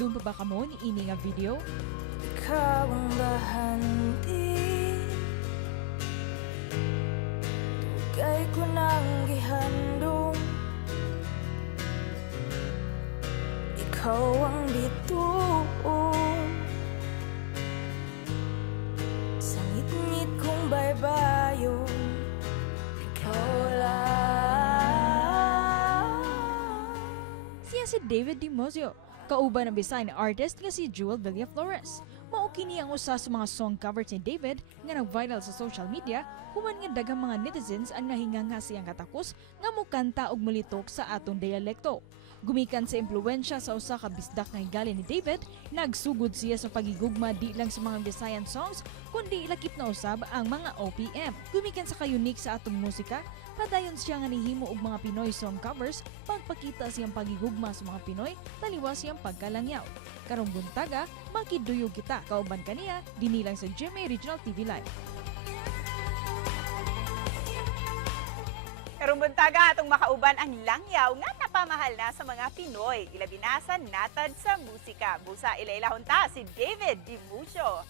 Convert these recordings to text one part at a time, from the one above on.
Nagpadung pa ba kamo ni ini nga video? Ikaw ang bahanti, tugay ko nang gihandong. Ikaw ang bituon sa ngit-ngit kong baybayon. Ikaw lang. Siya si David DiMuzio, kauban ng Bisaya na artist nga si Jewel Villaflores. Mao kini ang usa sa mga song covers ni David nga nag-viral sa social media human nga daghang mga netizens ang nahinganga siyang katakos nga mukanta og mulitok sa atong dialekto. Gumikan sa impluwensya sa usa ka bisdak nga higali ni David, nagsugod siya sa pagigugma di lang sa mga Visayan songs kundi lakip na usab ang mga OPM. Gumikan sa kayunik sa atong musika, padayon siya nga nihimo og mga Pinoy song covers pagpakita siyang pagigugma sa mga Pinoy taliwas siyang pagkalangyaw. Karong buntaga, makiduyog kita kauban kaniya dinhi lang sa GMA Regional TV Live. Karong buntaga atong makauban ang langyaw nga napamahal na sa mga Pinoy. Ilabinasan natad sa musika. Busa ilailahon ta si David DiMuzio.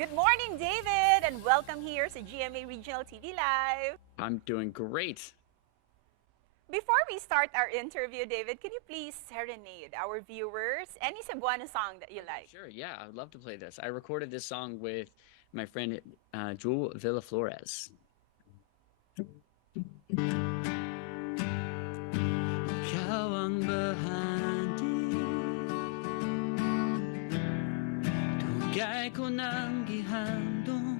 Good morning, David, and welcome here sa GMA Regional TV Live. I'm doing great. Before we start our interview, David, can you please serenade our viewers any Cebuano song that you like? Sure, yeah, I would love to play this. I recorded this song with my friend Jewel Villaflores. Ikaw ang bahandi, tugay ko ng gihandong.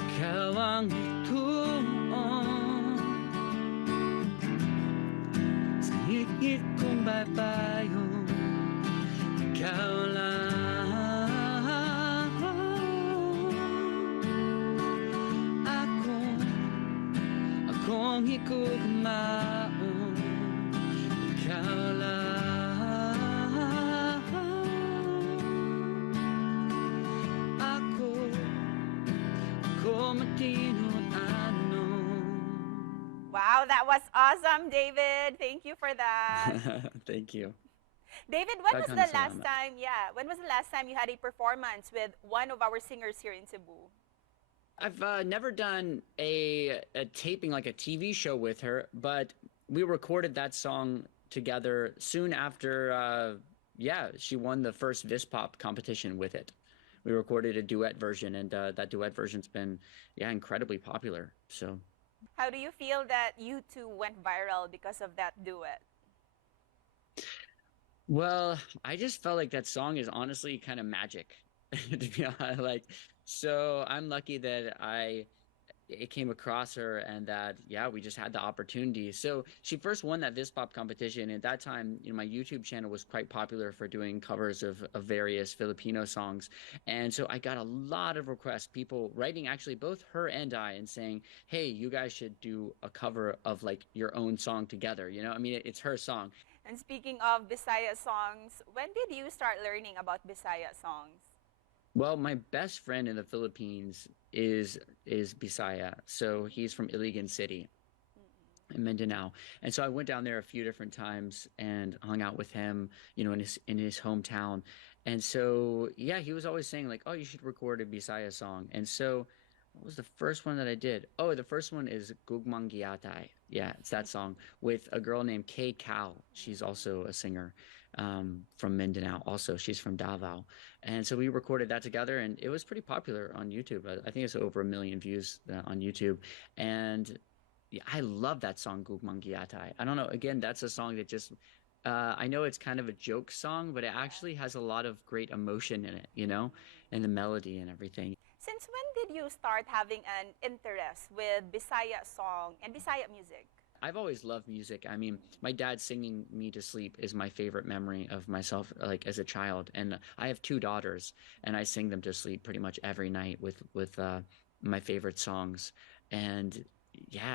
Ikaw ang ituon sa higit kong baybayon. Ikaw lang akong higugmaon. Ikaw lang ako matinod ano. Wow, that was awesome, David. Thank you for that. Thank you. David, when was the last Salamat. time, when was the last time you had a performance with one of our singers here in Cebu? I've never done a taping like a TV show with her, but we recorded that song together soon after, she won the first VisPop competition with it. We recorded a duet version, and that duet version's been, incredibly popular. So, How do you feel that you two went viral because of that duet? well, I just felt like that song is honestly kind of magic, to be honest. So I'm lucky that it came across her and that, we just had the opportunity. So she first won that VisPop competition. At that time, my YouTube channel was quite popular for doing covers of various Filipino songs. And so I got a lot of requests, people writing actually both her and I and saying, hey, you guys should do a cover of like your own song together. I mean, it's her song. And speaking of Bisaya songs, when did you start learning about Bisaya songs? Well, my best friend in the Philippines is Bisaya. So he's from Iligan City in Mindanao. And so I went down there a few different times and hung out with him, in his hometown. And so, he was always saying like, oh, you should record a Bisaya song. And so what was the first one that I did? Oh, the first one is Gugma. Yeah, it's that song with a girl named Kay Cal. She's also a singer from Mindanao. Also, she's from Davao. And so we recorded that together, and it was pretty popular on YouTube. I think it's over 1 million views on YouTube. And I love that song, Gugma. I don't know. Again, that's a song that just, I know it's kind of a joke song, but it actually has a lot of great emotion in it, and the melody and everything. Since when did you start having an interest with Bisaya song and Bisaya music? I've always loved music. I mean, my dad singing me to sleep is my favorite memory of myself, like as a child. And I have 2 daughters, and I sing them to sleep pretty much every night with my favorite songs. And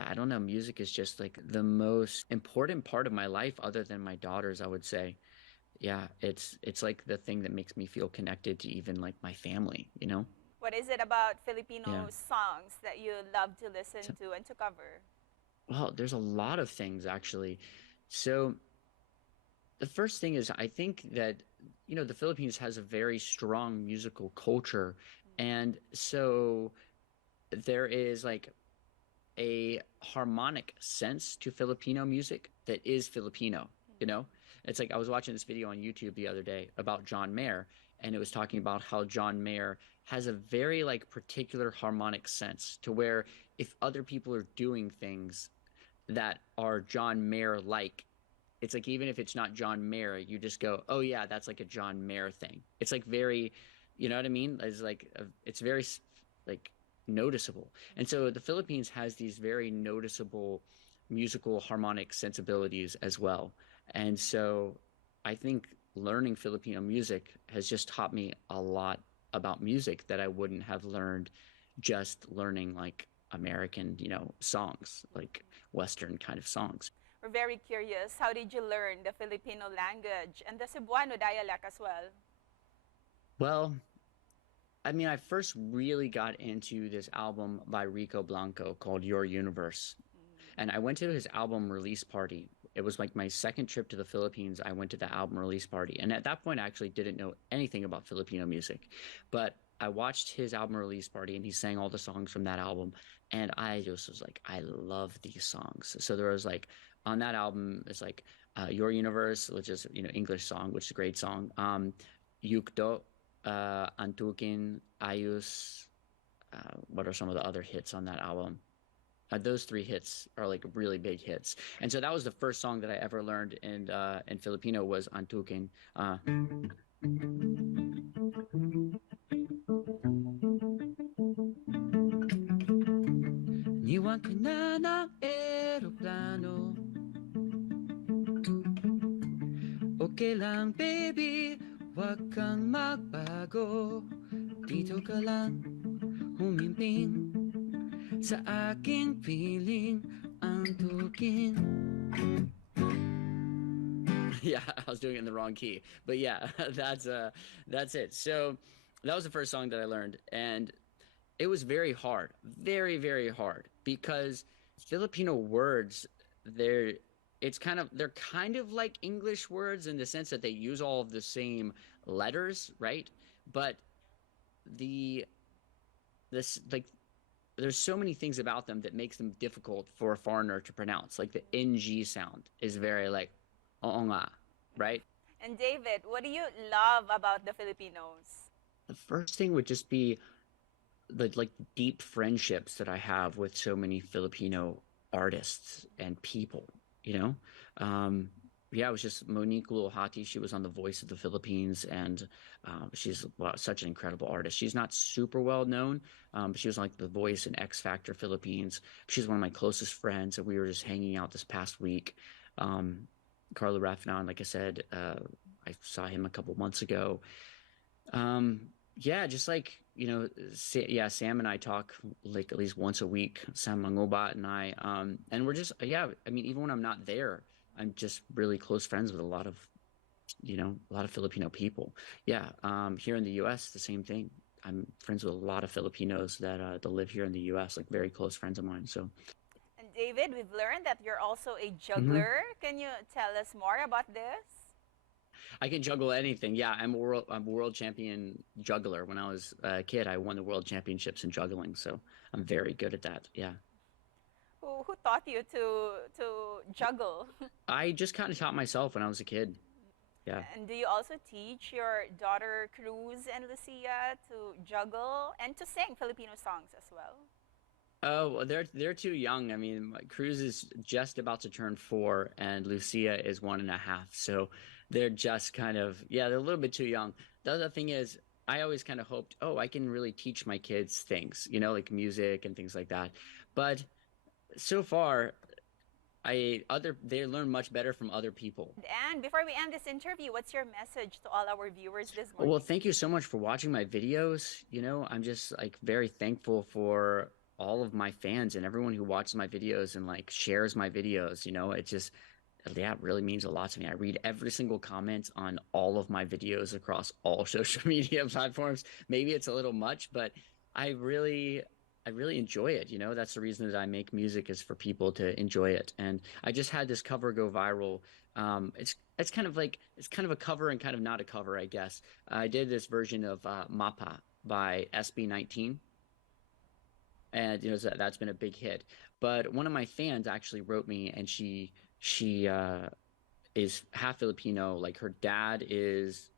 I don't know, music is just like the most important part of my life, other than my daughters, I would say. It's like the thing that makes me feel connected to even like my family, What is it about Filipino Yeah. songs that you love to listen to and to cover? Well, there's a lot of things actually. So The first thing is I think that the Philippines has a very strong musical culture, and so there is like a harmonic sense to Filipino music that is Filipino, you know? It's like I was watching this video on YouTube the other day about John Mayer, and it was talking about how John Mayer has a very like particular harmonic sense to where if other people are doing things that are John Mayer like, it's like even if it's not John Mayer, you just go, "Oh yeah, that's like a John Mayer thing." It's like very, you know what I mean? It's like it's very like noticeable. And so the Philippines has these very noticeable musical harmonic sensibilities as well. And so I think learning Filipino music has just taught me a lot about music that I wouldn't have learned just learning like American, songs, like Western kind of songs. We're very curious. How did you learn the Filipino language and the Cebuano dialect as well? Well, I mean, I first really got into this album by Rico Blanco called Your Universe. And I went to his album release party. It was like my second trip to the Philippines. I went to the album release party. And at that point, I actually didn't know anything about Filipino music. But I watched his album release party and he sang all the songs from that album. And I just was like, I love these songs. So there was like, on that album, it's like Your Universe, which is, English song, which is a great song. Yukdo, Antukin, Ayus. What are some of the other hits on that album? Those three hits are like really big hits, and so that was the first song that I ever learned in Filipino was Antukin. Niwan ka na ng eroplano. Okay lang baby, wag kang magbago. Dito ka lang humimping sa aking piling antukin. Yeah, I was doing it in the wrong key, but yeah, that's it. So that was the first song that I learned, and it was very hard, very very hard, because Filipino words, they're kind of like English words in the sense that they use all of the same letters, right? But this like there's so many things about them that makes them difficult for a foreigner to pronounce. Like the ng sound is very like oo nga, right? And David, what do you love about the Filipinos? The first thing would just be the like deep friendships that I have with so many Filipino artists and people, you know? Yeah, it was just Monique Luhati. She was on The Voice of the Philippines, and she's such an incredible artist. She's not super well known, but she was like The Voice and X Factor Philippines. She's one of my closest friends, and we were just hanging out this past week. Carlo Raffanon, like I said, I saw him a couple months ago. Yeah, just like, Sam and I talk like at least once a week, Sam Mangobat and I, and we're just, yeah, I mean, even when I'm not there, I'm just really close friends with a lot of Filipino people. Yeah. Here in the US, the same thing. I'm friends with a lot of Filipinos that live here in the US, like very close friends of mine. So. And David, we've learned that you're also a juggler. Can you tell us more about this? I can juggle anything. Yeah, I'm a world champion juggler. When I was a kid, I won the world championships in juggling, so I'm very good at that. Yeah. Who taught you to juggle? I just kind of taught myself when I was a kid. Yeah. And do you also teach your daughter Cruz and Lucia to juggle and to sing Filipino songs as well? Oh, well, they're too young. I mean, Cruz is just about to turn 4, and Lucia is 1.5. So they're just kind of, yeah, they're a little bit too young. The other thing is, I always kind of hoped, I can really teach my kids things, like music and things like that. But so far, they learn much better from other people. And before we end this interview, what's your message to all our viewers this morning? Well, thank you so much for watching my videos. I'm just like very thankful for all of my fans and everyone who watches my videos and like shares my videos. It really means a lot to me. I read every single comment on all of my videos across all social media platforms. Maybe it's a little much, but I really I really enjoy it. You know, that's the reason that I make music is for people to enjoy it. And I just had this cover go viral. It's kind of like it's kind of a cover and kind of not a cover, I guess. I did this version of Mapa by SB19, and you know that's been a big hit. But one of my fans actually wrote me, and she is half Filipino. Like her dad is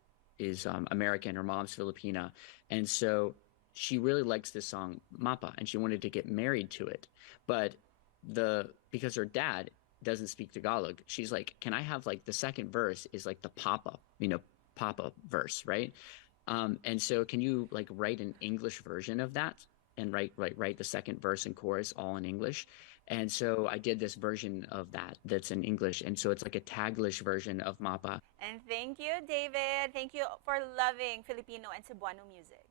American, her mom's Filipina, and so she really likes this song Mapa, and she wanted to get married to it. But the because her dad doesn't speak Tagalog, she's like, "Can I have like the second verse is like the papa, papa verse, right?" And so can you like write an English version of that and write the second verse and chorus all in English? And so I did this version of that that's in English, and so it's like a Taglish version of Mapa. And thank you, David. Thank you for loving Filipino and Cebuano music.